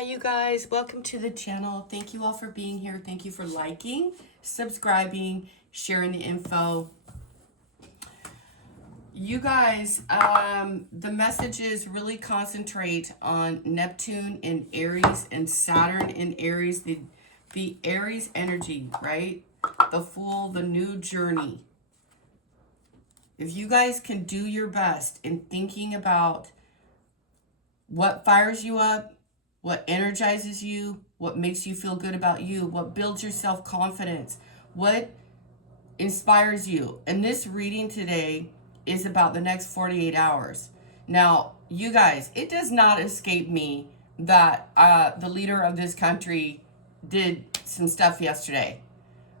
Hi, you guys. Welcome to the channel. Thank you all for being here. Thank you for liking, subscribing, sharing the info. You guys, the messages really concentrate on Neptune in Aries and Saturn in Aries, the Aries energy, right? The Fool, the new journey. If you guys can do your best in thinking about what fires you up, what energizes you, what makes you feel good about you, what builds your self-confidence, what inspires you. And this reading today is about the next 48 hours. Now, you guys, it does not escape me that the leader of this country did some stuff yesterday.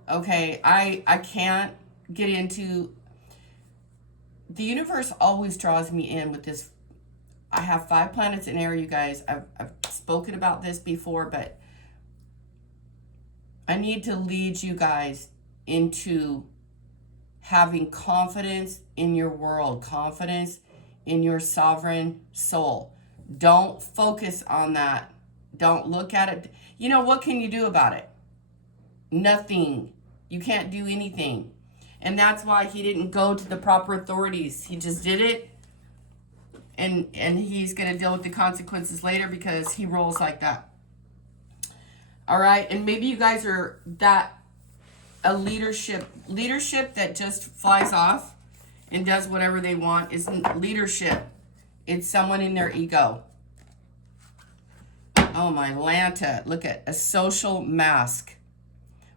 Okay, I can't get into... The universe always draws me in with this. I have 5 planets in air, you guys. I've spoken about this before, but I need to lead you guys into having confidence in your world, confidence in your sovereign soul. Don't focus on that. Don't look at it. You know, what can you do about it? Nothing. You can't do anything. And that's why he didn't go to the proper authorities. He just did it. And he's going to deal with the consequences later because he rolls like that. All right? And maybe you guys are a leadership that just flies off and does whatever they want isn't leadership. It's someone in their ego. Oh, my Lanta. Look at a social mask.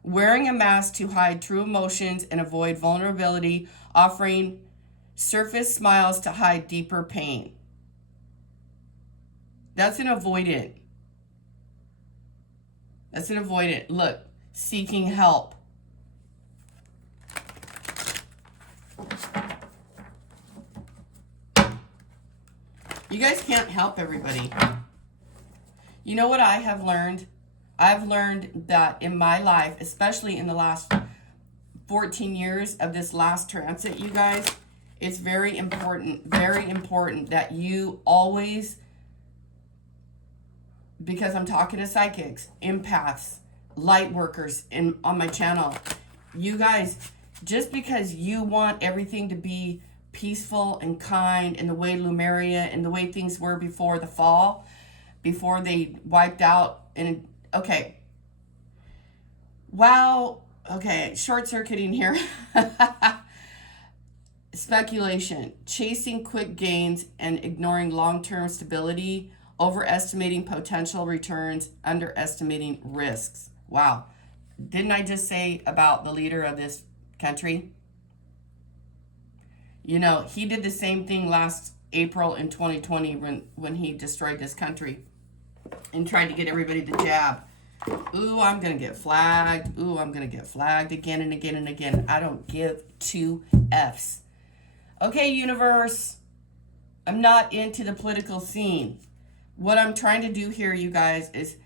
Wearing a mask to hide true emotions and avoid vulnerability, offering surface smiles to hide deeper pain. That's an avoidant. That's an avoidant. Look, seeking help. You guys can't help everybody. You know what I have learned? I've learned that in my life, especially in the last 14 years of this last transit, you guys, it's very important that you always, because I'm talking to psychics, empaths, light workers on my channel, you guys, just because you want everything to be peaceful and kind and the way Lemuria and the way things were before the fall, before they wiped out, and okay. Wow. Okay, short-circuiting here. Speculation, chasing quick gains and ignoring long-term stability, overestimating potential returns, underestimating risks. Wow. Didn't I just say about the leader of this country? You know, he did the same thing last April in 2020 when he destroyed this country and tried to get everybody the jab. Ooh, I'm going to get flagged. Ooh, I'm going to get flagged again and again and again. I don't give 2 Fs. Okay, universe, I'm not into the political scene. What I'm trying to do here, you guys, is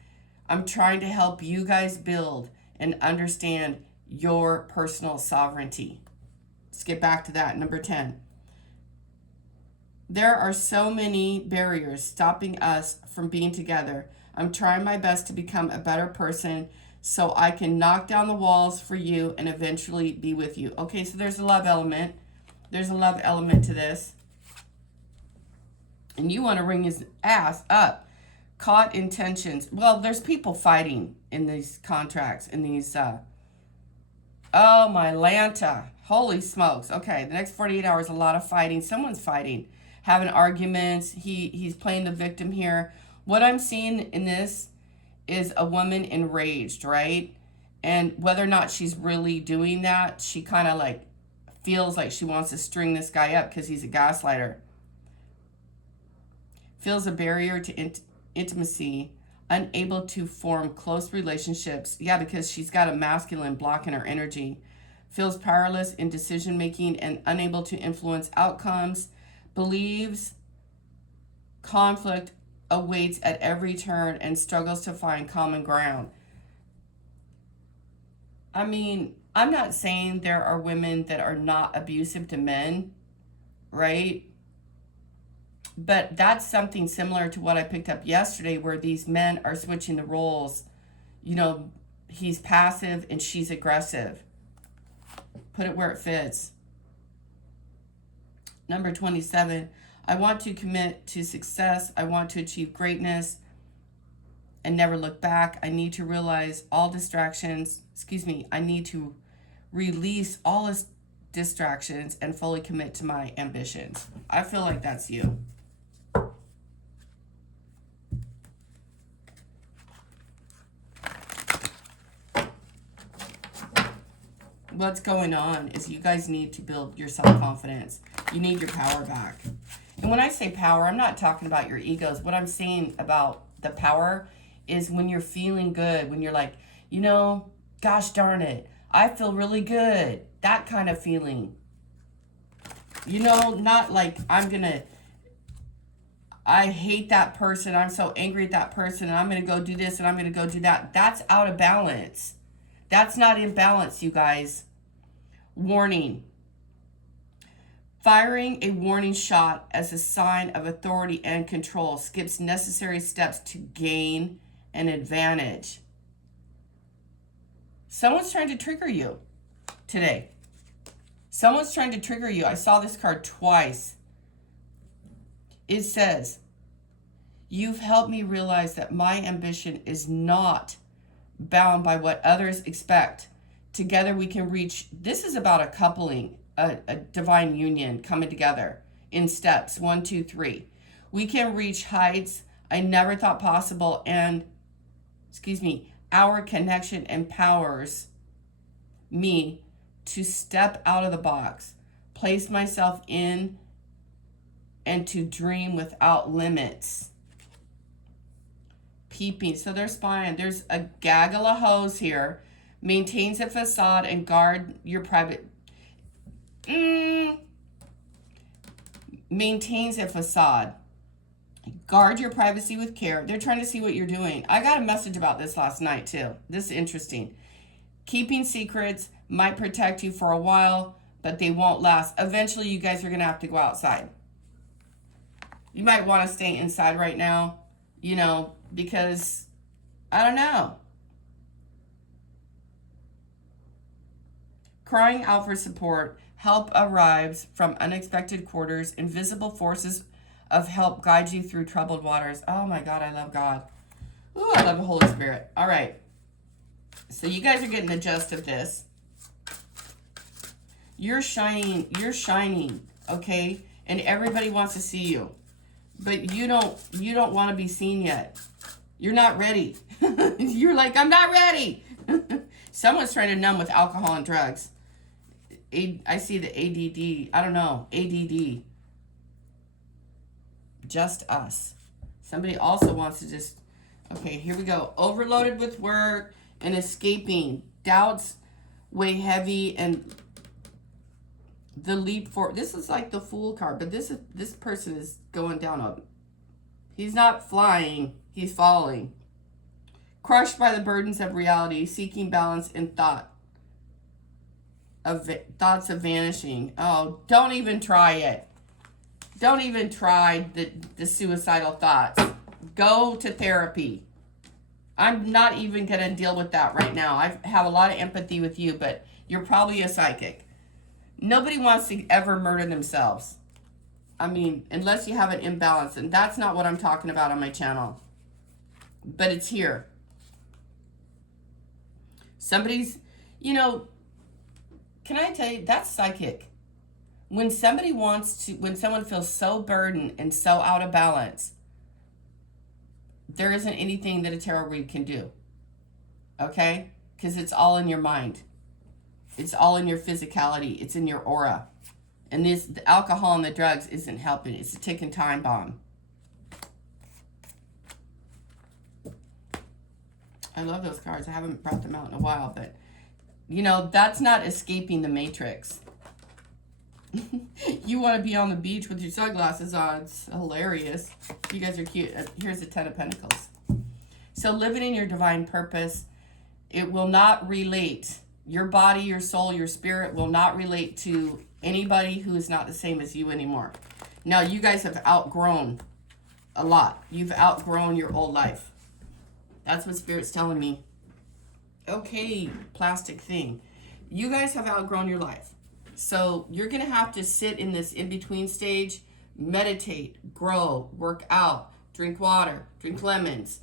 I'm trying to help you guys build and understand your personal sovereignty. Let's get back to that. Number 10. There are so many barriers stopping us from being together. I'm trying my best to become a better person so I can knock down the walls for you and eventually be with you. Okay, so there's a love element. There's a love element to this. And you want to ring his ass up. Caught intentions. Well, there's people fighting in these contracts, in these, oh, my Lanta. Holy smokes. Okay, the next 48 hours, a lot of fighting. Someone's fighting, having arguments. He's playing the victim here. What I'm seeing in this is a woman enraged, right? And whether or not she's really doing that, she kind of like feels like she wants to string this guy up because he's a gaslighter. Feels a barrier to intimacy, unable to form close relationships. Yeah, because she's got a masculine blocking her energy. Feels powerless in decision making and unable to influence outcomes. Believes conflict awaits at every turn and struggles to find common ground. I mean, I'm not saying there are women that are not abusive to men, right? But that's something similar to what I picked up yesterday, where these men are switching the roles. You know, he's passive and she's aggressive. Put it where it fits. Number 27, I want to commit to success. I want to achieve greatness and never look back. I need to realize all distractions. I need to release all distractions and fully commit to my ambitions. I feel like that's you. What's going on is you guys need to build your self-confidence. You need your power back. And when I say power, I'm not talking about your egos. What I'm saying about the power is when you're feeling good, when you're like, you know, gosh darn it, I feel really good. That kind of feeling. You know, not like I hate that person. I'm so angry at that person and I'm going to go do this and I'm going to go do that. That's out of balance. That's not in balance, you guys. Warning. Firing a warning shot as a sign of authority and control skips necessary steps to gain an advantage. Someone's trying to trigger you today. Someone's trying to trigger you. I saw this card twice. It says, you've helped me realize that my ambition is not bound by what others expect. Together we can reach, this is about a coupling, a divine union coming together in steps, 1, 2, 3. We can reach heights I never thought possible, and, our connection empowers me to step out of the box, place myself in, and to dream without limits. Peeping. So they're spying. There's a gaggle of hoes here. Maintains a facade and guard your private. Maintains a facade. Guard your privacy with care. They're trying to see what you're doing. I got a message about this last night too. This is interesting. Keeping secrets might protect you for a while, but they won't last. Eventually, you guys are going to have to go outside. You might want to stay inside right now, you know, because, I don't know. Crying out for support. Help arrives from unexpected quarters. Invisible forces of help guide you through troubled waters. Oh my God, I love God. Ooh, I love the Holy Spirit. All right. So you guys are getting the gist of this. You're shining, okay? And everybody wants to see you. But you don't want to be seen yet. You're not ready. You're like, I'm not ready. Someone's trying to numb with alcohol and drugs. I see the ADD. I don't know. ADD. Just us. Somebody also wants to just... Okay, here we go. Overloaded with work and escaping. Doubts weigh heavy and the leap for... This is like the Fool card, but this person is going down. He's not flying. He's falling. Crushed by the burdens of reality, seeking balance in thought. Thoughts of vanishing. Oh, don't even try it. Don't even try the suicidal thoughts. Go to therapy. I'm not even going to deal with that right now. I have a lot of empathy with you, but you're probably a psychic. Nobody wants to ever murder themselves. I mean, unless you have an imbalance, and that's not what I'm talking about on my channel. But it's here. Somebody's, you know, can I tell you, that's psychic. When someone feels so burdened and so out of balance, there isn't anything that a tarot read can do. Okay? Because it's all in your mind. It's all in your physicality. It's in your aura. And the alcohol and the drugs isn't helping. It's a ticking time bomb. I love those cards. I haven't brought them out in a while, but, you know, that's not escaping the matrix. You want to be on the beach with your sunglasses on. It's hilarious. You guys are cute. Here's the 10 of Pentacles. So living in your divine purpose, it will not relate. Your body, your soul, your spirit will not relate to anybody who is not the same as you anymore. Now, you guys have outgrown a lot. You've outgrown your old life. That's what Spirit's telling me. Okay, plastic thing. You guys have outgrown your life. So you're going to have to sit in this in-between stage, meditate, grow, work out, drink water, drink lemons,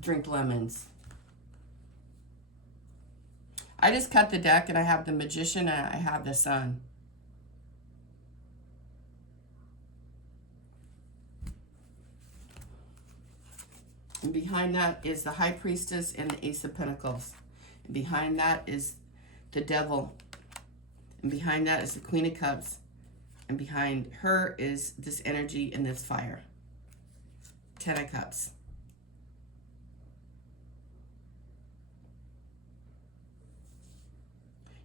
drink lemons. I just cut the deck and I have the Magician and I have the Sun. And behind that is the High Priestess and the Ace of Pentacles. And behind that is the Devil. And behind that is the Queen of Cups. And behind her is this energy and this fire. 10 of Cups.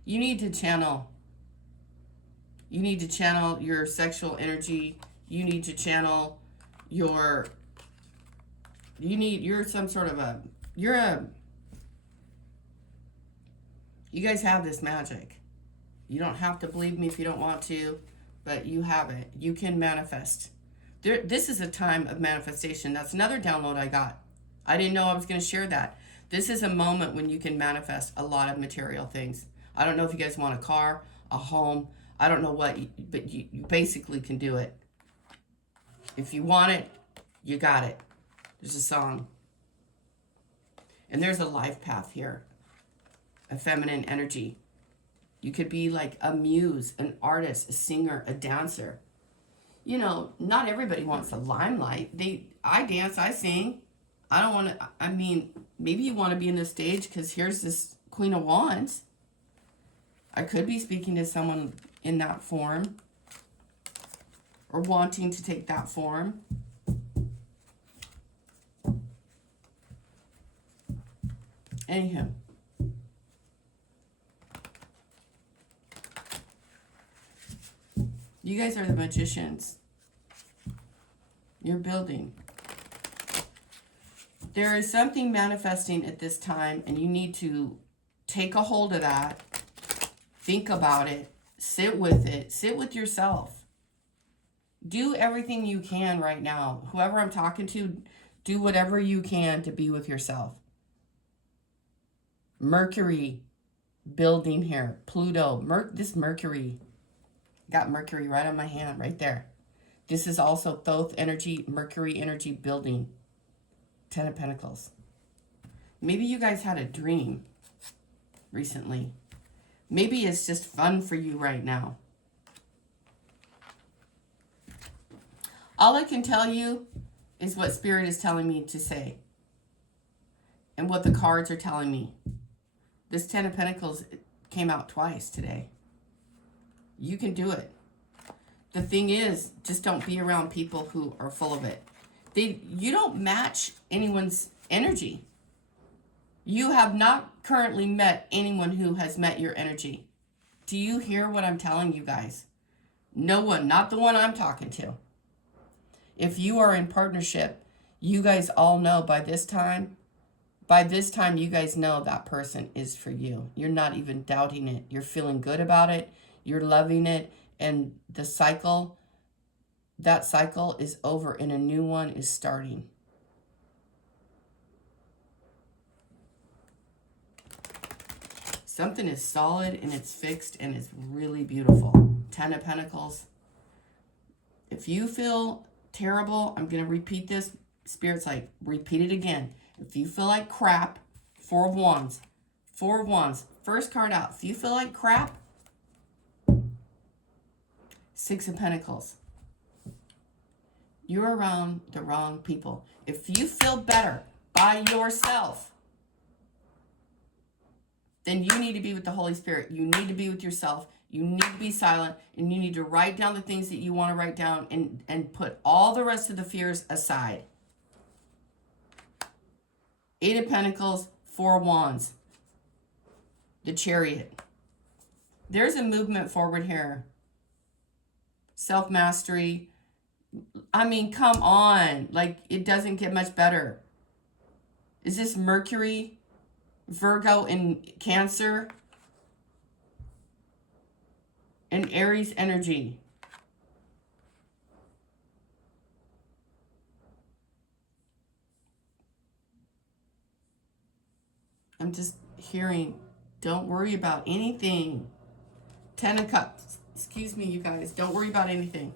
You need to channel. You need to channel your sexual energy. You need to channel your... you're some sort of you guys have this magic. You don't have to believe me if you don't want to, but you have it. You can manifest. This is a time of manifestation. That's another download I got. I didn't know I was going to share that. This is a moment when you can manifest a lot of material things. I don't know if you guys want a car, a home. I don't know what, but you basically can do it. If you want it, you got it. There's a song. And there's a life path here. A feminine energy. You could be like a muse, an artist, a singer, a dancer. You know, not everybody wants the limelight. I dance, I sing. I don't want to, maybe you want to be in the stage because here's this Queen of Wands. I could be speaking to someone in that form. Or wanting to take that form. Anyhow. You guys are the magicians. You're building. There is something manifesting at this time, and you need to take a hold of that. Think about it. Sit with it. Sit with yourself. Do everything you can right now. Whoever I'm talking to, do whatever you can to be with yourself. Mercury building here. Pluto. This Mercury. Got Mercury right on my hand, right there. This is also Thoth energy, Mercury energy building. 10 of Pentacles. Maybe you guys had a dream recently. Maybe it's just fun for you right now. All I can tell you is what Spirit is telling me to say. And what the cards are telling me. This 10 of Pentacles came out twice today. You can do it. The thing is, just don't be around people who are full of it. You don't match anyone's energy. You have not currently met anyone who has met your energy. Do you hear what I'm telling you guys? No one, not the one I'm talking to. If you are in partnership, you guys all know by this time you guys know that person is for you. You're not even doubting it. You're feeling good about it. You're loving it. And the cycle, that cycle is over and a new one is starting. Something is solid and it's fixed and it's really beautiful. 10 of Pentacles. If you feel terrible, I'm going to repeat this. Spirit's like, repeat it again. If you feel like crap, 4 of Wands. 4 of Wands. First card out. If you feel like crap, 6 of Pentacles. You're around the wrong people. If you feel better by yourself, then you need to be with the Holy Spirit. You need to be with yourself. You need to be silent. And you need to write down the things that you want to write down and put all the rest of the fears aside. 8 of Pentacles, 4 of Wands. The Chariot. There's a movement forward here. Self-mastery. I mean, come on. Like, it doesn't get much better. Is this Mercury, Virgo, and Cancer? And Aries energy. I'm just hearing, don't worry about anything. 10 of Cups. Excuse me, you guys. Don't worry about anything.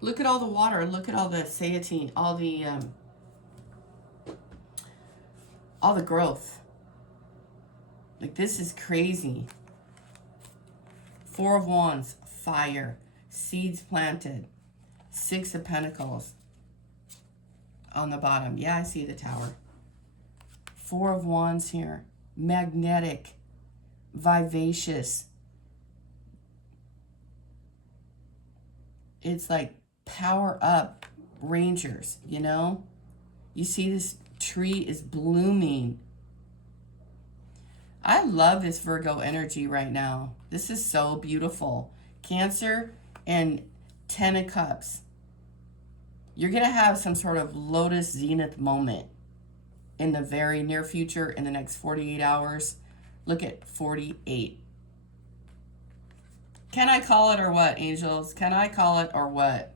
Look at all the water. Look at all the satiety, all the growth. Like, this is crazy. 4 of Wands, fire, seeds planted. 6 of Pentacles on the bottom. Yeah, I see the Tower. 4 of Wands here, magnetic, vivacious. It's like power up Rangers, you know? You see this tree is blooming. I love this Virgo energy right now. This is so beautiful. Cancer and 10 of Cups. You're going to have some sort of Lotus Zenith moment in the very near future, in the next 48 hours. Look at 48. Can I call it or what, angels? Can I call it or what?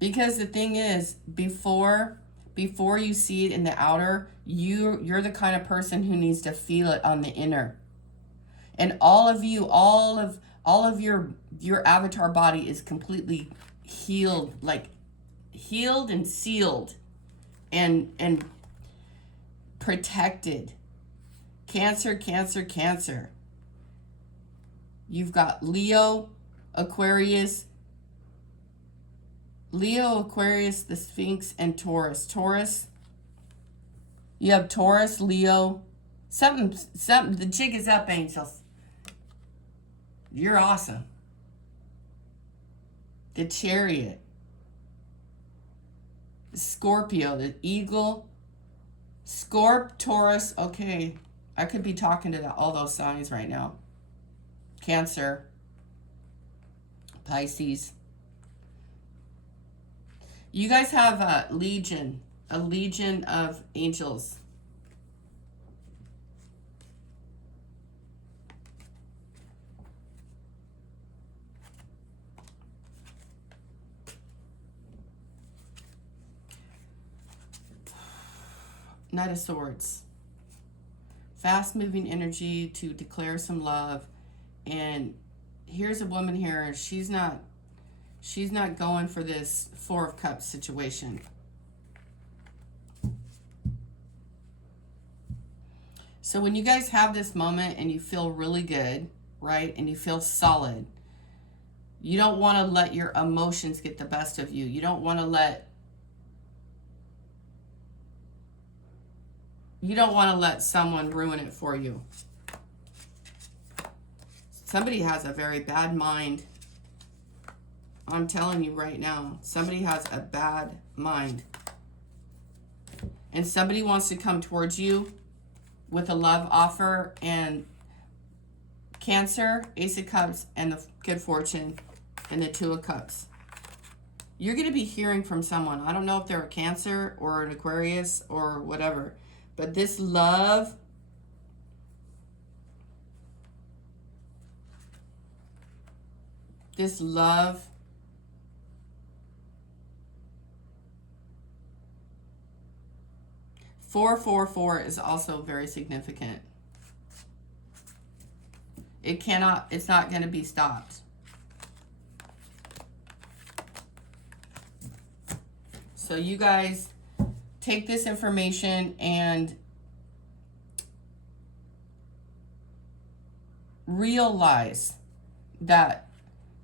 Because the thing is, before you see it in the outer, you're the kind of person who needs to feel it on the inner. And all of your avatar body is completely healed, like healed and sealed and protected. Cancer, Cancer, Cancer. You've got Leo, Aquarius, the Sphinx, and Taurus. Taurus. You have Taurus, Leo. Something, the jig is up, angels. You're awesome. The Chariot. The Scorpio, the Eagle. Taurus. Okay. I could be talking to all those signs right now. Cancer. Pisces. You guys have a legion of angels. Knight of Swords. Fast-moving energy to declare some love. And here's a woman here. She's not going for this 4 of Cups situation. So when you guys have this moment and you feel really good, right? And you feel solid, you don't want to let your emotions get the best of you. You don't want to let someone ruin it for you. Somebody has a very bad mind. I'm telling you right now, somebody has a bad mind. And somebody wants to come towards you with a love offer, and Cancer, Ace of Cups, and the Good Fortune, and the 2 of Cups. You're going to be hearing from someone. I don't know if they're a Cancer or an Aquarius or whatever, but this love, four is also very significant. It's not going to be stopped. So you guys take this information and realize that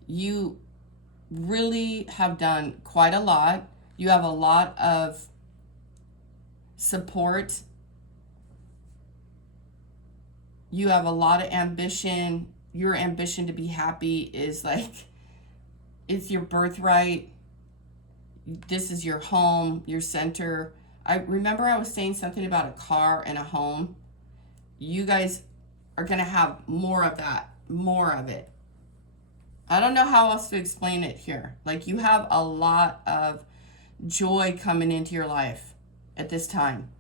you really have done quite a lot. You have a lot of support. You have a lot of ambition. Your ambition to be happy is like, it's your birthright. This is your home, your center. I remember I was saying something about a car and a home. You guys are going to have more of that, more of it. I don't know how else to explain it here. Like, you have a lot of joy coming into your life at this time.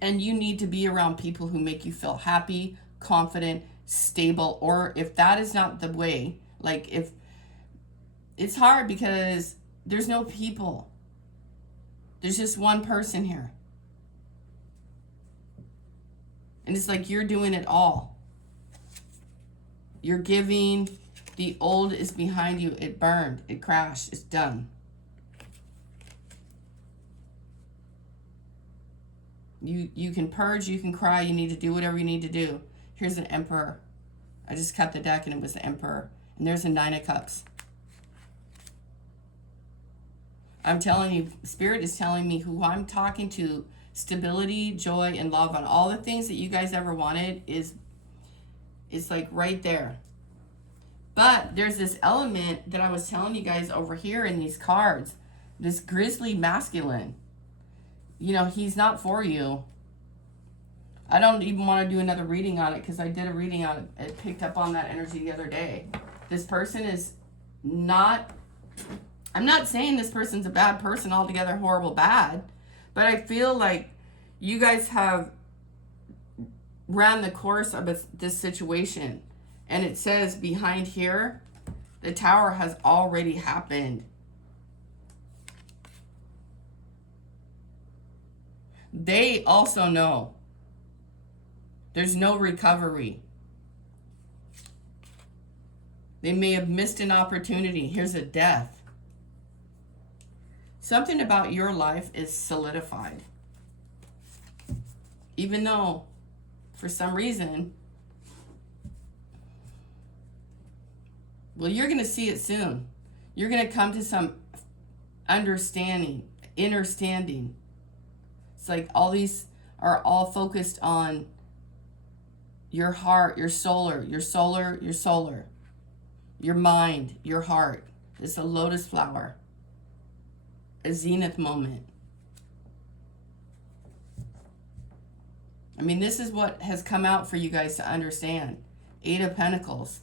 And you need to be around people who make you feel happy, confident, stable. Or if that is not the way, like, if it's hard, because There's no people. There's just one person here. And it's like you're doing it all. You're giving. The old is behind you. It burned. It crashed. It's done. You can purge. You can cry. You need to do whatever you need to do. Here's an Emperor. I just cut the deck and it was the Emperor. And there's a Nine of Cups. I'm telling you, Spirit is telling me who I'm talking to, stability, joy, and love on all the things that you guys ever wanted is like right there. But there's this element that I was telling you guys over here in these cards. This grizzly masculine. You know, he's not for you. I don't even want to do another reading on it because I did a reading on it. It picked up on that energy the other day. This person is not... I'm not saying this person's a bad person altogether, horrible, bad. But I feel like you guys have ran the course of this situation. And it says behind here, the Tower has already happened. They also know there's no recovery. They may have missed an opportunity. Here's a Death. Something about your life is solidified. Even though, for some reason, well, you're going to see it soon. You're going to come to some understanding, inner standing. It's like all these are all focused on your heart, your solar, your mind, your heart. It's a lotus flower, a zenith moment. I mean, this is what has come out for you guys to understand. Eight of Pentacles.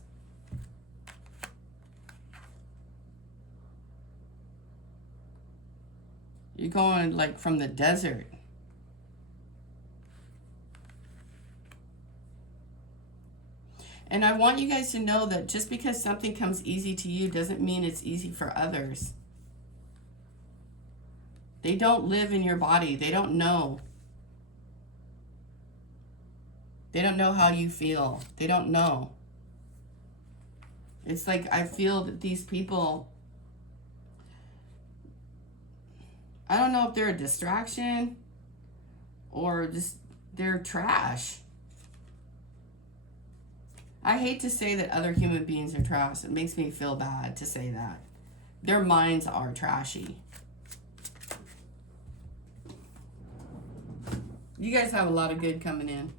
You're going like from the desert. And I want you guys to know that just because something comes easy to you doesn't mean it's easy for others. They don't live in your body. They don't know. They don't know how you feel. They don't know. It's like I feel that these people, I don't know if they're a distraction or just they're trash. I hate to say that other human beings are trash. It makes me feel bad to say that. Their minds are trashy. You guys have a lot of good coming in.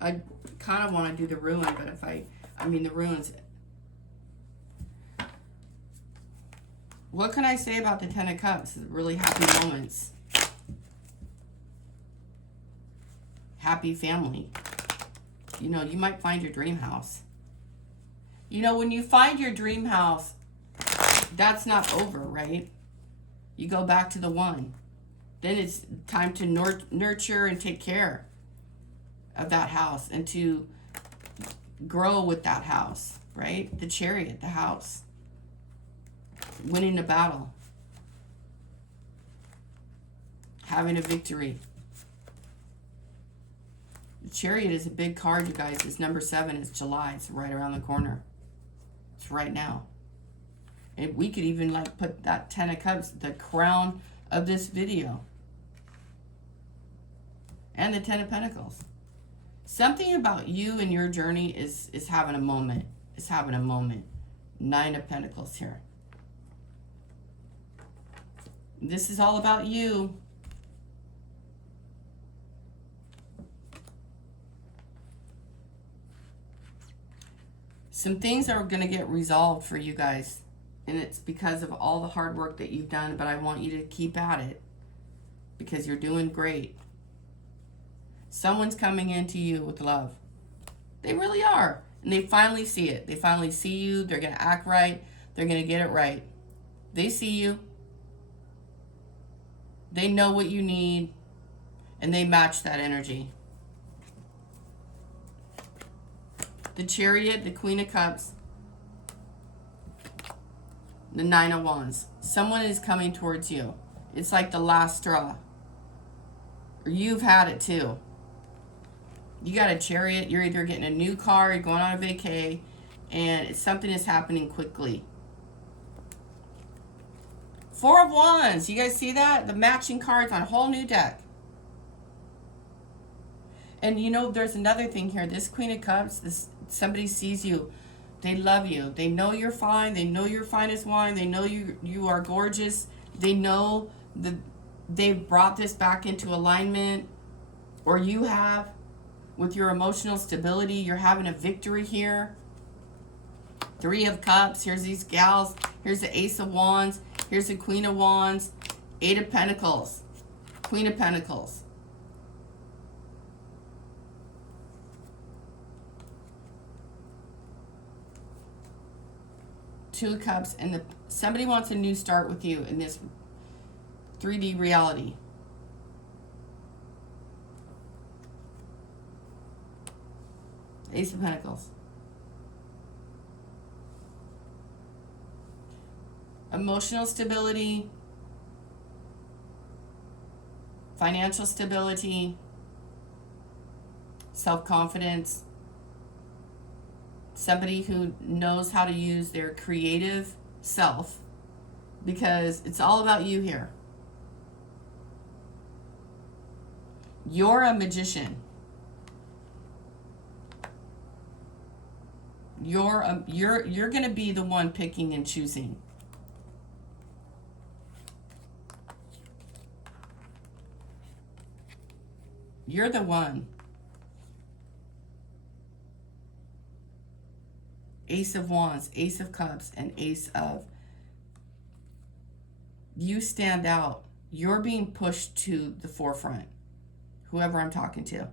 I kind of want to do the ruin, but if I mean the ruins. What can I say about the Ten of Cups? Really happy moments. Happy family. You know, you might find your dream house. You know, when you find your dream house, that's not over, right? You go back to the one. Then it's time to nurture and take care of that house and to grow with that house, right? The Chariot, the house. Winning the battle. Having a victory. The Chariot is a big card, you guys. It's number 7. It's July. It's right around the corner. It's right now. And we could even like put that Ten of Cups, the crown of this video. And the Ten of Pentacles. Something about you and your journey is having a moment. It's having a moment. Nine of Pentacles here. This is all about you. Some things are going to get resolved for you guys. And it's because of all the hard work that you've done. But I want you to keep at it. Because you're doing great. Someone's coming into you with love. They really are. And they finally see it. They finally see you. They're going to act right. They're going to get it right. They see you. They know what you need. And they match that energy. the Chariot, the Queen of Cups, the Nine of Wands. Someone is coming towards you. It's like the last straw. Or you've had it too. You got a Chariot. You're either getting a new car, you're going on a vacay, and something is happening quickly. Four of Wands. You guys see that? The matching cards on a whole new deck. And you know, there's another thing here. This Queen of Cups, somebody sees you. They love you. They know you're fine. They know you're fine as wine. They know you are gorgeous. They know that they've brought this back into alignment, or you have, with your emotional stability. You're having a victory here. Three of Cups. Here's these gals. Here's the Ace of Wands. Here's the Queen of Wands. Eight of Pentacles. Queen of Pentacles. Two of Cups. And somebody wants a new start with you in this 3D reality. Ace of Pentacles. Emotional stability, financial stability, self-confidence, somebody who knows how to use their creative self, because it's all about you here. You're a magician. You're going to be the one picking and choosing. You're the one. Ace of Wands, Ace of Cups, and Ace of... You stand out. You're being pushed to the forefront. Whoever I'm talking to.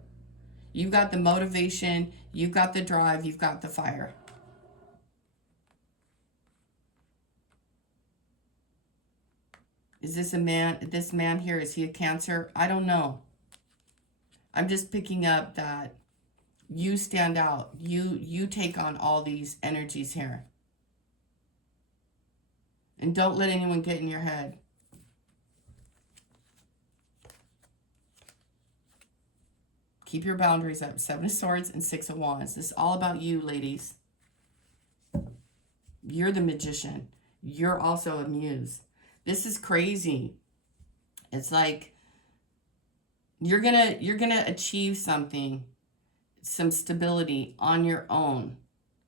You've got the motivation. You've got the drive. You've got the fire. Is this a man? This man here, is he a Cancer? I don't know. I'm just picking up that you stand out. You take on all these energies here. And don't let anyone get in your head. Keep your boundaries up. Seven of Swords and Six of Wands. This is all about you, ladies. You're the magician. You're also a muse. This is crazy. It's like you're gonna achieve something, some stability on your own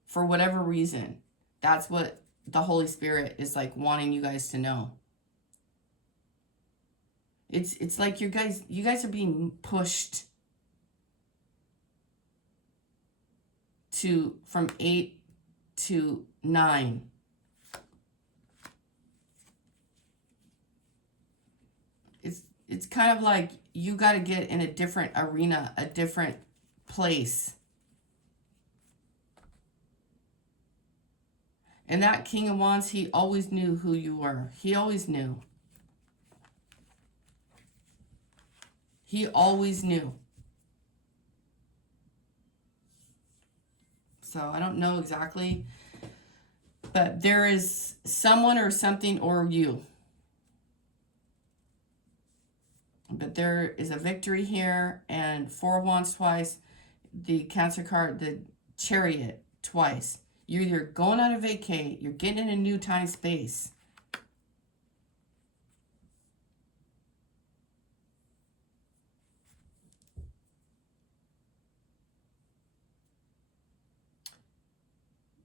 for whatever reason. That's what the Holy Spirit is like wanting you guys to know. It's like you guys are being pushed from 8 to 9. It's kind of like you got to get in a different arena, a different place. And that King of Wands, he always knew who you were. He always knew. He always knew. So I don't know exactly, but there is someone or something or you. But there is a victory here, and Four of Wands twice, the Cancer card, the Chariot twice. You're either going on a vacay, you're getting in a new time space.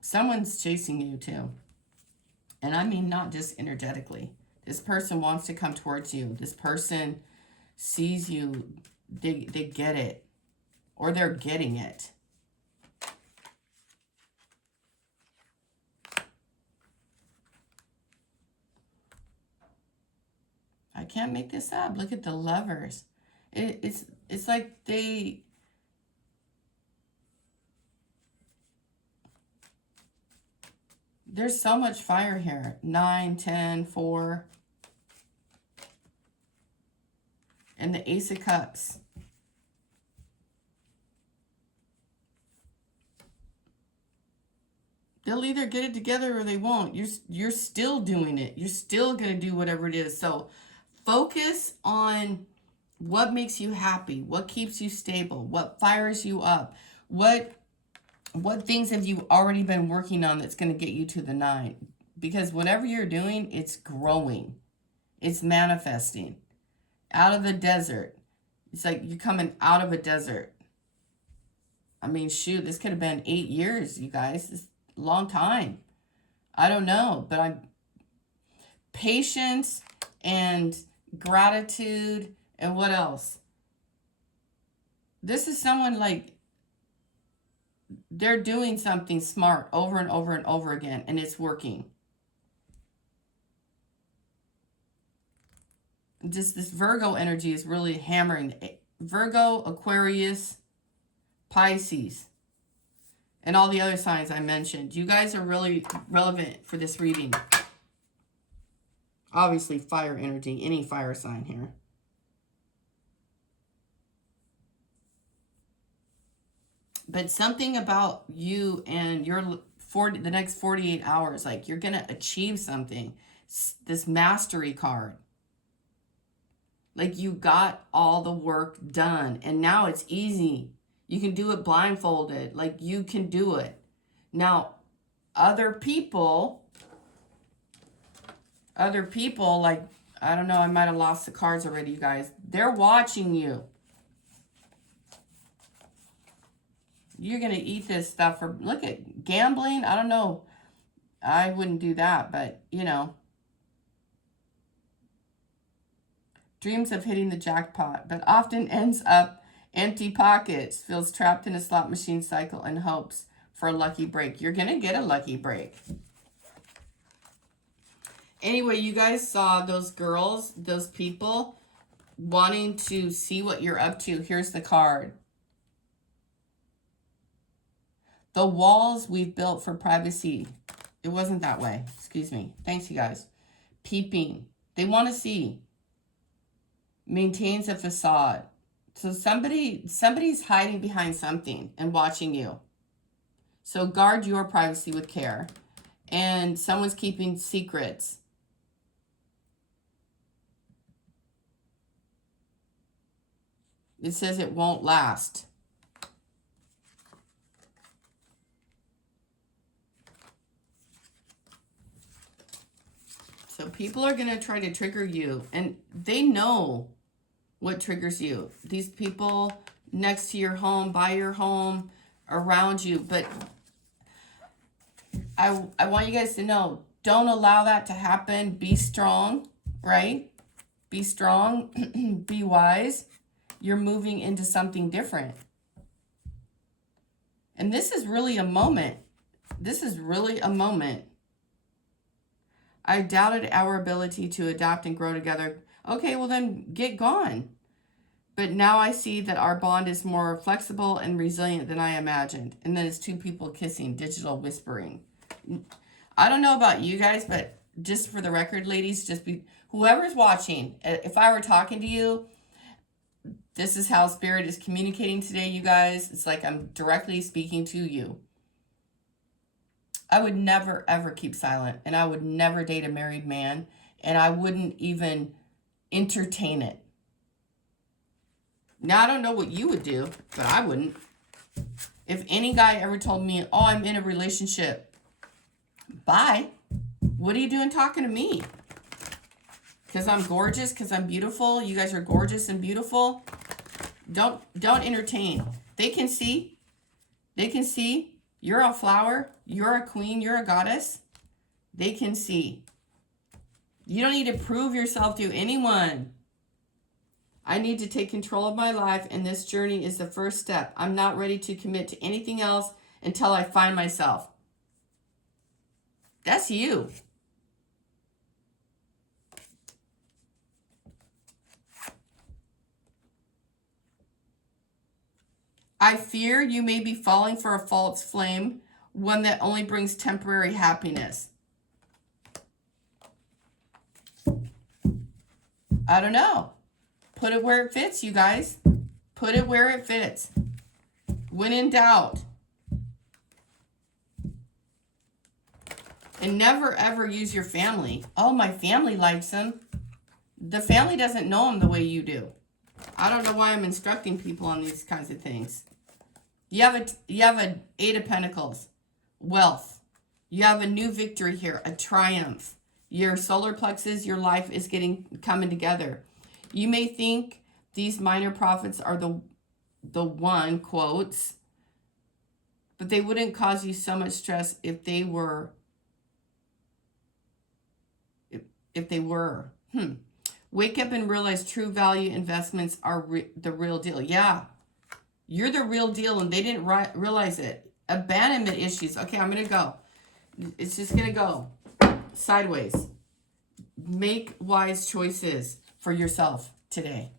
Someone's chasing you too. And I mean not just energetically. This person wants to come towards you. This person sees you, they get it, or they're getting it. I can't make this up. Look at the Lovers. It's like there's so much fire here. 9, 10, 4. And the Ace of Cups. They'll either get it together or they won't. You're still doing it. You're still going to do whatever it is. So focus on what makes you happy, what keeps you stable, what fires you up, what things have you already been working on that's going to get you to the 9? Because whatever you're doing, it's growing. It's manifesting. Out of the desert. It's like you're coming out of a desert. I mean, shoot, this could have been 8 years, you guys. It's a long time. I don't know, but I'm patience and gratitude and what else? This is someone like they're doing something smart over and over and over again, and it's working. Just this Virgo energy is really hammering. Virgo, Aquarius, Pisces, and all the other signs I mentioned. You guys are really relevant for this reading. Obviously, fire energy, any fire sign here. But something about you and the next 48 hours, like you're going to achieve something. This mastery card. Like you got all the work done and now it's easy. You can do it blindfolded. Like you can do it. Now, other people, like, I don't know, I might have lost the cards already, you guys. They're watching you. You're going to eat this stuff. Or look at gambling. I don't know. I wouldn't do that, but, you know. Dreams of hitting the jackpot, but often ends up empty pockets. Feels trapped in a slot machine cycle and hopes for a lucky break. You're going to get a lucky break. Anyway, you guys saw those girls, those people wanting to see what you're up to. Here's the card. The walls we've built for privacy. It wasn't that way. Excuse me. Thanks, you guys. Peeping. They want to see. Maintains a facade. So somebody's hiding behind something and watching you. So guard your privacy with care. And someone's keeping secrets. It says it won't last. So people are going to try to trigger you, and they know what triggers you. These people next to your home, by your home, around you. But I want you guys to know, don't allow that to happen. Be strong, right? Be strong. Be wise. You're moving into something different. And this is really a moment. This is really a moment. I doubted our ability to adapt and grow together. Okay, well then get gone. But now I see that our bond is more flexible and resilient than I imagined. And then it's two people kissing, digital whispering. I don't know about you guys, but just for the record, ladies, whoever's watching, if I were talking to you, this is how Spirit is communicating today, you guys. It's like I'm directly speaking to you. I would never, ever keep silent, and I would never date a married man, and I wouldn't even entertain it. Now, I don't know what you would do, but I wouldn't. If any guy ever told me, oh, I'm in a relationship, bye. What are you doing talking to me? Because I'm gorgeous, because I'm beautiful. You guys are gorgeous and beautiful. Don't entertain. They can see. They can see. You're a flower. You're a queen. You're a goddess. They can see. You don't need to prove yourself to anyone. I need to take control of my life, and this journey is the first step. I'm not ready to commit to anything else until I find myself. That's you. I fear you may be falling for a false flame, one that only brings temporary happiness. I don't know. Put it where it fits, you guys. Put it where it fits. When in doubt. And never ever use your family. Oh, my family likes him. The family doesn't know him the way you do. I don't know why I'm instructing people on these kinds of things. You have a Eight of Pentacles, wealth. You have a new victory here, a triumph. Your solar plexus, your life is coming together. You may think these minor prophets are the one, quotes, but they wouldn't cause you so much stress if they were. If they were. Wake up and realize true value investments are the real deal. Yeah, you're the real deal, and they didn't realize it. Abandonment issues. Okay, I'm going to go. It's just going to go sideways. Make wise choices for yourself today.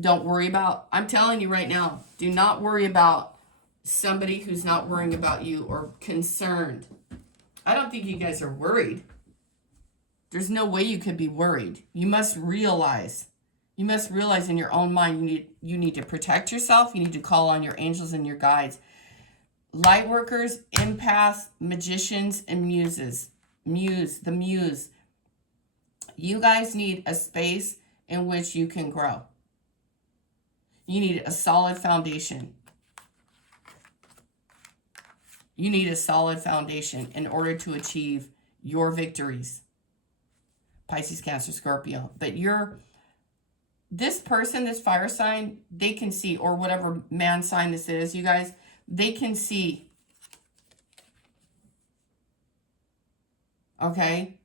Don't worry about, I'm telling you right now, do not worry about somebody who's not worrying about you or concerned. I don't think you guys are worried. There's no way you could be worried. You must realize in your own mind, you need to protect yourself. You need to call on your angels and your guides. Light workers, empaths, magicians, and the muse. You guys need a space in which you can grow. You need a solid foundation. You need a solid foundation in order to achieve your victories. Pisces, Cancer, Scorpio. But this person, this fire sign, they can see, or whatever man sign this is, you guys, they can see. Okay?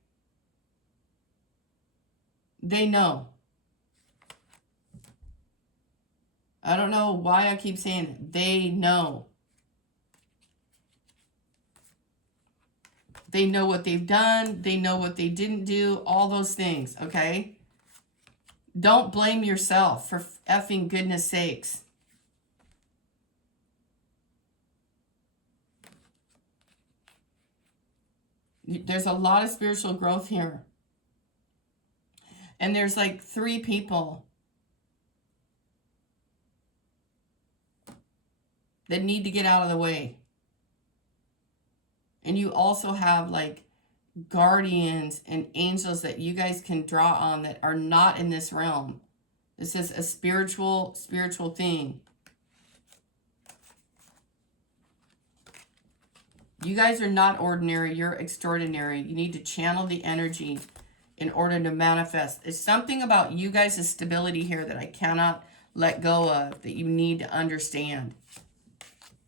They know. I don't know why I keep saying it. They know. They know what they've done. They know what they didn't do. All those things, okay? Don't blame yourself, for effing goodness sakes. There's a lot of spiritual growth here. And there's like 3 people that need to get out of the way. And you also have like guardians and angels that you guys can draw on that are not in this realm. This is a spiritual thing. You guys are not ordinary. You're extraordinary. You need to channel the energy in order to manifest. There's something about you guys' stability here that I cannot let go of, that you need to understand.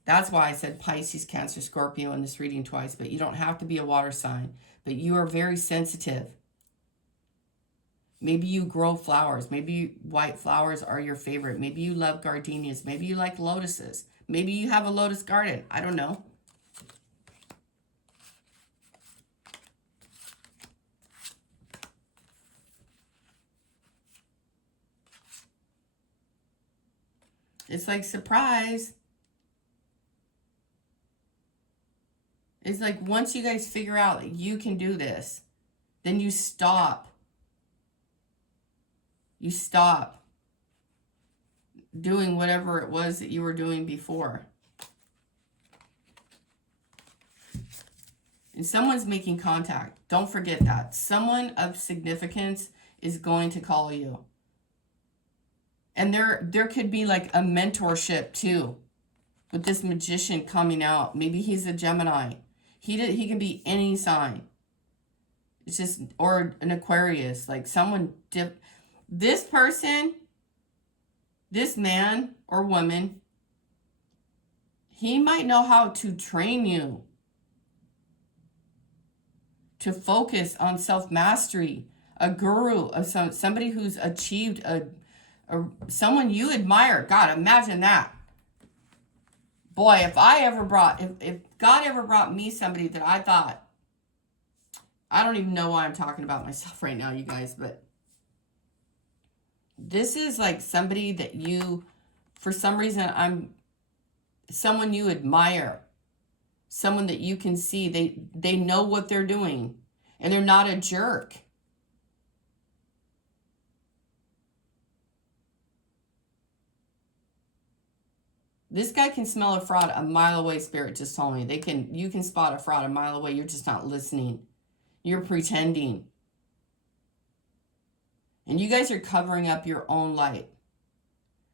That's why I said Pisces, Cancer, Scorpio in this reading twice, but you don't have to be a water sign. But you are very sensitive. Maybe you grow flowers. Maybe white flowers are your favorite. Maybe you love gardenias. Maybe you like lotuses. Maybe you have a lotus garden. I don't know. It's like, surprise. It's like, once you guys figure out that you can do this, then you stop. You stop doing whatever it was that you were doing before. And someone's making contact. Don't forget that. Someone of significance is going to call you. And there could be like a mentorship too, with this magician coming out. Maybe he's a Gemini. He can be any sign. It's just, or an Aquarius, like someone this person, this man or woman, he might know how to train you to focus on self-mastery. A guru of somebody who's achieved someone you admire. God, imagine that. Boy, if God ever brought me somebody that I thought, I don't even know why I'm talking about myself right now, you guys, but this is like somebody that you, for some reason, someone you admire, someone that you can see, they know what they're doing, and they're not a jerk. This guy can smell a fraud a mile away, Spirit just told me. You can spot a fraud a mile away. You're just not listening. You're pretending. And you guys are covering up your own light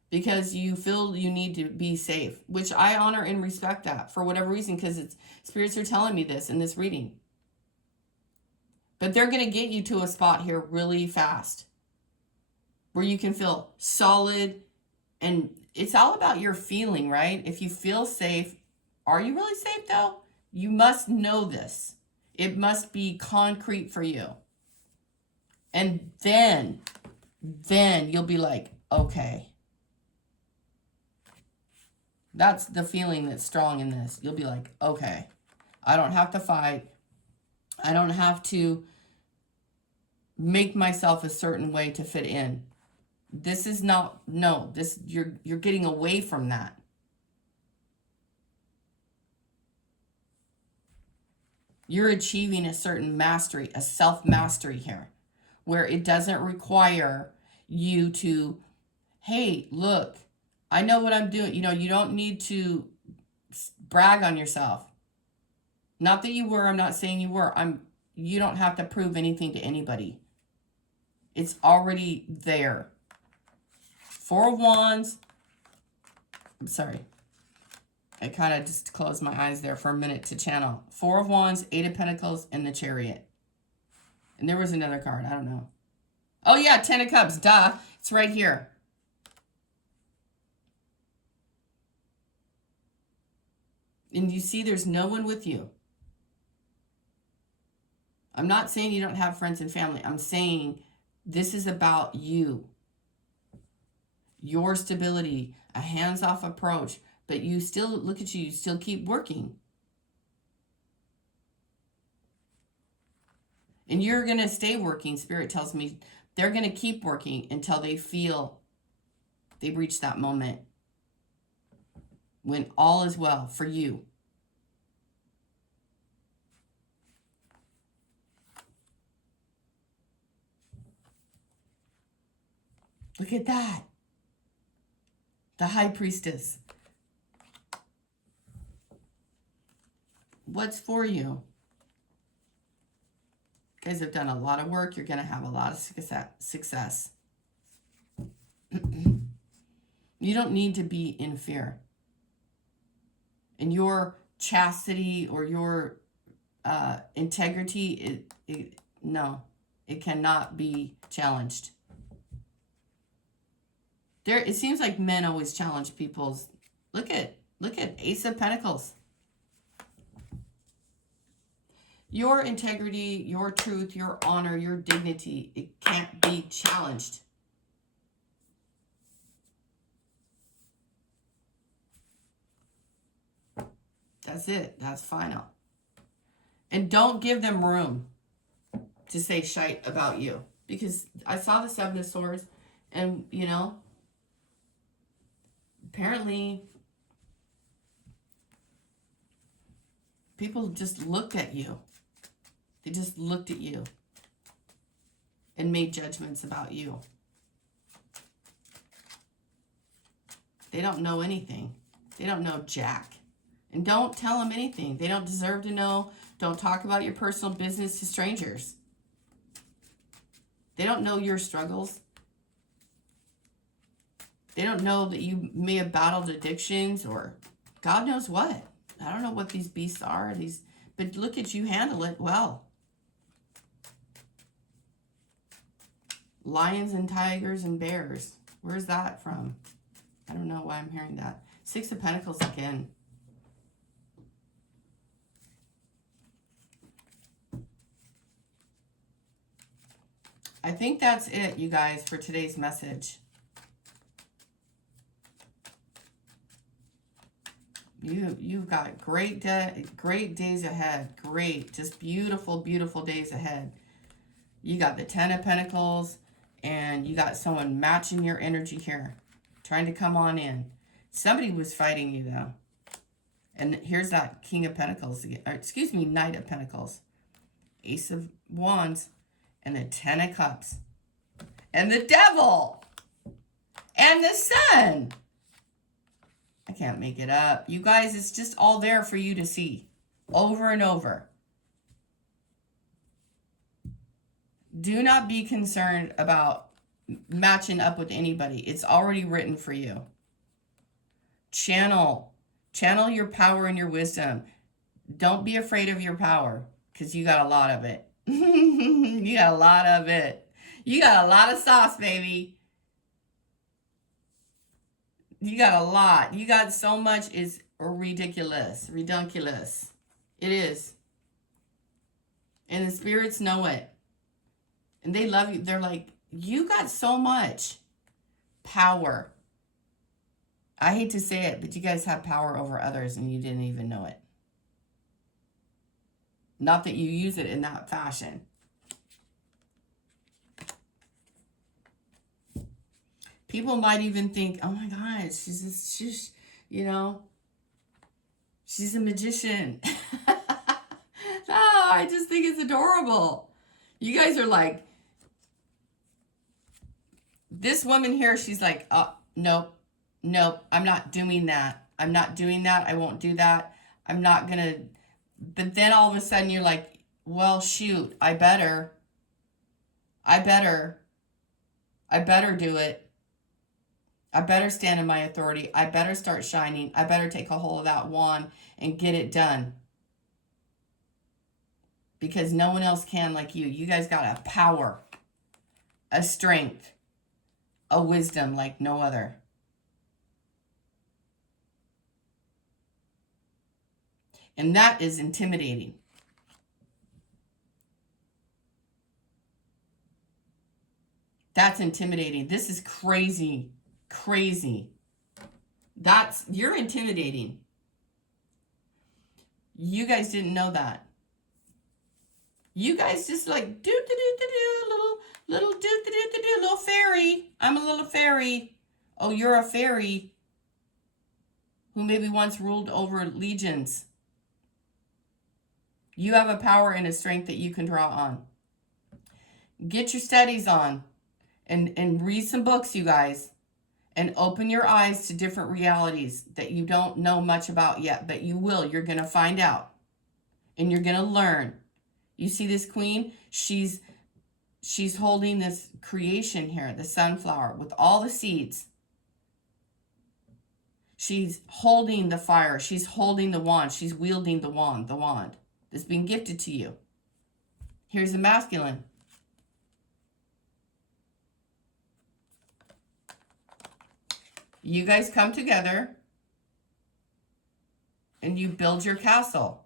because you feel you need to be safe, which I honor and respect that for whatever reason, because it's spirits are telling me this in this reading. But they're going to get you to a spot here really fast where you can feel solid. And it's all about your feeling, right? If you feel safe, are you really safe though? You must know this. It must be concrete for you. And then you'll be like, okay. That's the feeling that's strong in this. You'll be like, okay, I don't have to fight. I don't have to make myself a certain way to fit in. This is not, no, this, you're getting away from that. You're achieving a certain mastery, a self-mastery here, where it doesn't require you to, hey, look, I know what I'm doing. You know, you don't need to brag on yourself. Not that you were, I'm not saying you were. You don't have to prove anything to anybody. It's already there. Four of Wands. I'm sorry. I kind of just closed my eyes there for a minute to channel. Four of Wands, Eight of Pentacles, and the Chariot. And there was another card. I don't know. Oh, yeah, Ten of Cups. Duh. It's right here. And you see there's no one with you. I'm not saying you don't have friends and family. I'm saying this is about you. Your stability, a hands-off approach, but you still, look at you still keep working. And you're going to stay working. Spirit tells me they're going to keep working until they feel they reach that moment when all is well for you. Look at that. The High Priestess. What's for you? You guys have done a lot of work. You're going to have a lot of success. You don't need to be in fear. And your chastity or your integrity, no, it cannot be challenged. It seems like men always challenge people's. Look at Ace of Pentacles. Your integrity, your truth, your honor, your dignity, it can't be challenged. That's it. That's final. And don't give them room to say shite about you. Because I saw the Seven of Swords and, you know, apparently people just looked at you. They just looked at you and made judgments about you. They don't know anything. They don't know jack. And don't tell them anything. They don't deserve to know. Don't talk about your personal business to strangers. They don't know your struggles. They don't know that you may have battled addictions or God knows what. I don't know what these beasts are. But look at you handle it well. Lions and tigers and bears. Where's that from? I don't know why I'm hearing that. Six of Pentacles again. I think that's it, you guys, for today's message. You've got great days ahead. Great, just beautiful, beautiful days ahead. You got the Ten of Pentacles, and you got someone matching your energy here, trying to come on in. Somebody was fighting you, though. And here's that King of Pentacles, or excuse me, Knight of Pentacles. Ace of Wands, and the Ten of Cups. And the Devil! And the Sun! I can't make it up. You guys, it's just all there for you to see over and over. Do not be concerned about matching up with anybody. It's already written for you. Channel your power and your wisdom. Don't be afraid of your power, because you got a lot of it. You got a lot of it. You got a lot of sauce, baby. You got a lot. You got so much, is ridiculous. Redunculous. It is. And the spirits know it. And they love you. They're like, you got so much power. I hate to say it, but you guys have power over others and you didn't even know it. Not that you use it in that fashion. People might even think, oh my God, she's you know, she's a magician. No, I just think it's adorable. You guys are like, this woman here, she's like, oh, nope, I'm not doing that. I'm not doing that. I won't do that. I'm not going to. But then all of a sudden you're like, well, shoot, I better do it. I better stand in my authority. I better start shining. I better take a hold of that wand and get it done. Because no one else can like you. You guys got a power, a strength, a wisdom like no other. And that is intimidating. That's intimidating. This is crazy. Crazy. You're intimidating. You guys didn't know that. You guys just like little fairy. I'm a little fairy. Oh, you're a fairy who maybe once ruled over legions. You have a power and a strength that you can draw on. Get your studies on and read some books, you guys, and open your eyes to different realities that you don't know much about yet, but you will. You're going to find out and you're going to learn. You see this queen? She's holding this creation here, the sunflower with all the seeds. She's holding the fire. She's holding the wand. She's wielding the wand that's been gifted to you. Here's the masculine. You guys come together and you build your castle.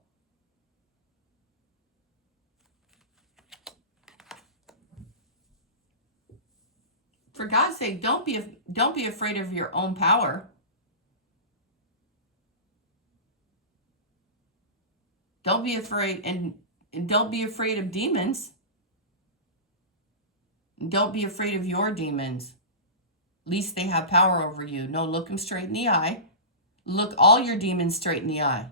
For God's sake, don't be afraid of your own power. Don't be afraid, and don't be afraid of demons. Don't be afraid of your demons. At least they have power over you. No, look them straight in the eye. Look all your demons straight in the eye.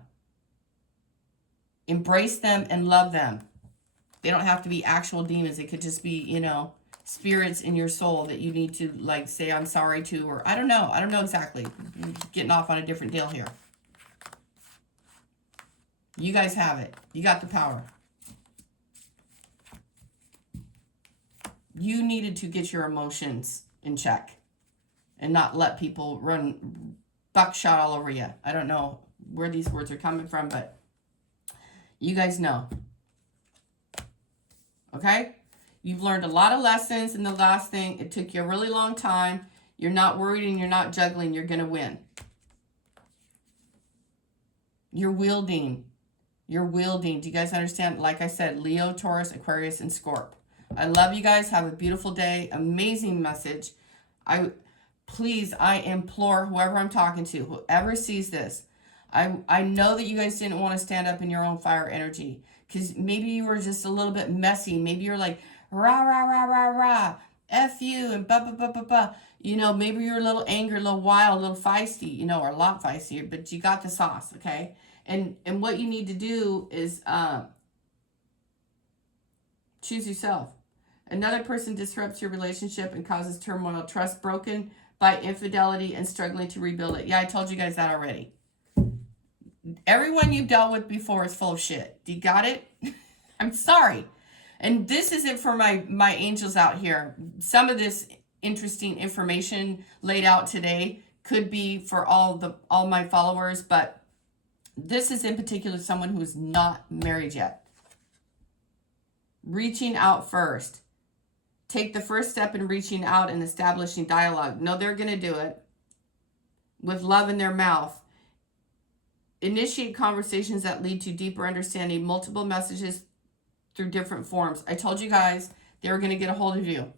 Embrace them and love them. They don't have to be actual demons. It could just be, spirits in your soul that you need to like say I'm sorry to, or I don't know exactly. I'm getting off on a different deal here. You guys have it. You got the power. You needed to get your emotions in check and not let people run buckshot all over you. I don't know where these words are coming from, but you guys know. Okay? You've learned a lot of lessons in the last thing. It took you a really long time. You're not worried and you're not juggling. You're going to win. You're wielding. You're wielding. Do you guys understand? Like I said, Leo, Taurus, Aquarius, and Scorp. I love you guys. Have a beautiful day. Amazing message. I implore whoever I'm talking to, whoever sees this, I know that you guys didn't want to stand up in your own fire energy because maybe you were just a little bit messy. Maybe you're like, rah, rah, rah, rah, rah, F you, and ba, ba, ba, ba, ba. Maybe you're a little angry, a little wild, a little feisty, or a lot feistier, but you got the sauce, okay? And what you need to do is choose yourself. Another person disrupts your relationship and causes turmoil, trust broken, by infidelity and struggling to rebuild it. Yeah, I told you guys that already. Everyone you've dealt with before is full of shit. You got it? I'm sorry. And this isn't for my angels out here. Some of this interesting information laid out today could be for all my followers, but this is in particular someone who is not married yet. Reaching out first. Take the first step in reaching out and establishing dialogue. No, they're going to do it with love in their mouth. Initiate conversations that lead to deeper understanding, multiple messages through different forms. I told you guys they were going to get a hold of you.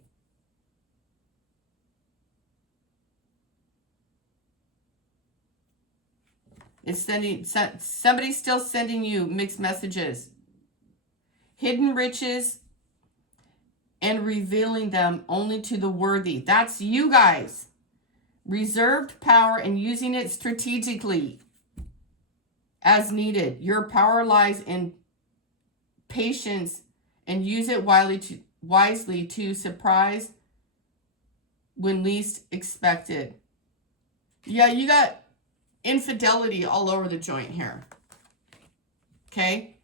It's somebody's still sending you mixed messages. Hidden riches and revealing them only to the worthy. That's you guys. Reserved power and using it strategically as needed. Your power lies in patience and use it wisely to surprise when least expected. Yeah, you got infidelity all over the joint here. Okay?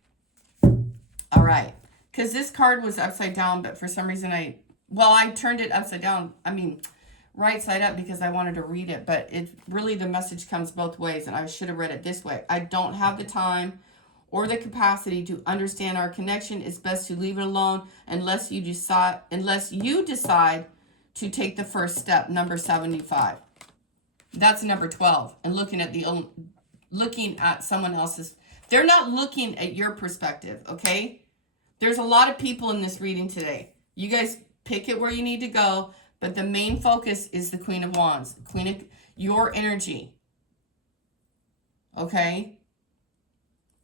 All right. Because this card was upside down, but for some reason I turned it upside down. I mean, right side up because I wanted to read it, but it really, the message comes both ways, and I should have read it this way. I don't have the time or the capacity to understand our connection. It's best to leave it alone unless you decide to take the first step. Number 75. That's number 12. And looking at someone else's. They're not looking at your perspective, okay? There's a lot of people in this reading today. You guys pick it where you need to go, but the main focus is the Queen of Wands, your energy. Okay?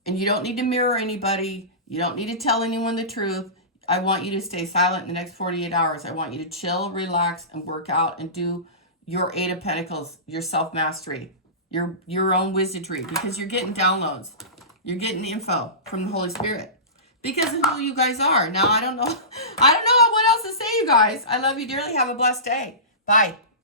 And you don't need to mirror anybody. You don't need to tell anyone the truth. I want you to stay silent in the next 48 hours. I want you to chill, relax, and work out and do your Eight of Pentacles, your self-mastery, your own wizardry, because you're getting downloads. You're getting info from the Holy Spirit. Because of who you guys are. Now, I don't know what else to say, you guys. I love you dearly. Have a blessed day. Bye.